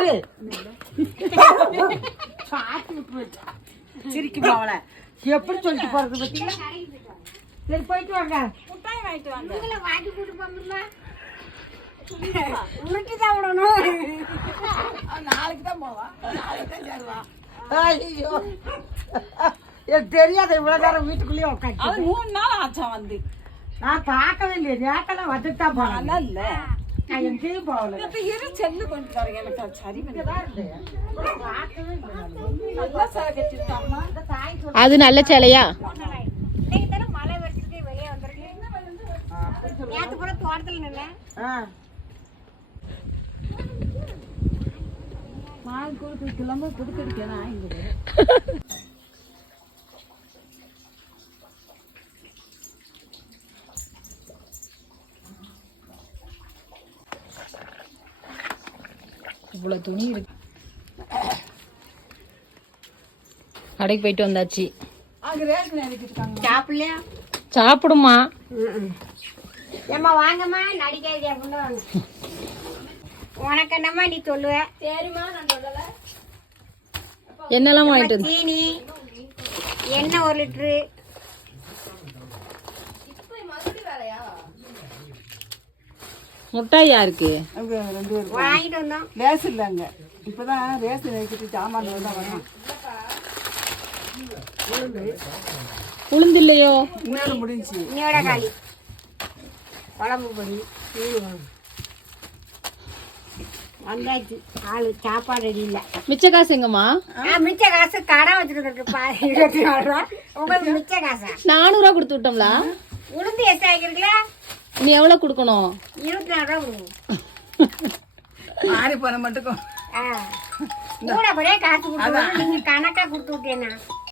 பாரு சிரிக்குமா அவளை எப்படி சொல்லிட்டு போறது பார்த்தீங்களா? சரி போயிட்டு வாங்க. முட்டாய் வாங்கிட்டு வாங்க. வாங்கி கொடுப்போம்மா. உருட்டி தான் விடணும். நாளைக்கு தான் போவா. நாளைக்கு தான் சேருவா. ஐயோ எனக்கு தெரியாத இவ்வளோ நேரம் வீட்டுக்குள்ளேயே உட்காந்து. அது 3 நாள் ஆச்சா வந்து. நான் பார்க்கவே இல்லையே. நேக்கெல்லாம் வந்துட்டு தான் போனேன். நல்லா இல்ல. நான் எங்கேயும் போகல. இப்ப இரு செல்லு கொண்டு தரேன். எனக்கு அது சரி இங்கதான் இருந்தேன். பார்க்கவே இல்லை. நல்லா சேலை கட்டிருக்காமா. அது நல்ல சேலையா? இன்னைக்கு தானே மழை வருஷத்துக்கு வெளியே வந்துருக்கு. நேற்று கூட தோட்டத்தில் நின்னேன். மால் கோட்டு கிளம்ப புதுக்கடிக்கணும் இங்க. இவ்வளோ துணி இருக்கு. கடைக்கு போயிட்டு வந்தாச்சு. அங்க ரேஷன் எடுத்துட்டாங்க. சாப்பிடலையா? சாப்பிடுமா? ஏம்மா வாங்கம்மா நடிக்காது அப்படின்னு வாங்க. உனக்கு என்னம்மா நீ சொல்லுவ? சரிம்மா நான் சொல்லல. என்னெல்லாம் வாங்கிட்டு வந்து? சீனி எண்ணெய் 1 லிட்டரு. முட்டாய் யாருக்கு? அங்க 2 பேர் வாங்கிட்டு வந்தோம். ரேஸ் இல்லங்க. இப்பதான் ரேஷன் எடுத்துட்டு சாமான் தான் வரணும். உளுந்து இல்லையோ? இன்னொரு முடிஞ்சு. இன்னையோட காலி. குழம்பு பொடி வந்தாச்சு. ஆளு சாப்பாடு ரெடி இல்லை. மிச்ச காசு எங்கம்மா? மிச்ச காசு கடை வச்சுருக்கு. 24 ரூபா. உங்களுக்கு மிச்ச காசா? 400 ரூபா கொடுத்து விட்டோம்ல. உளுந்து எஸ்ட் ஆகிருக்குல்ல? நீ எவ்வளோ கொடுக்கணும்? 24 ரூபா கொடுங்க. ஆறி போன மட்டும் கூட காசு கொடுத்து நீங்க கணக்கா கொடுத்து விட்டேன்னா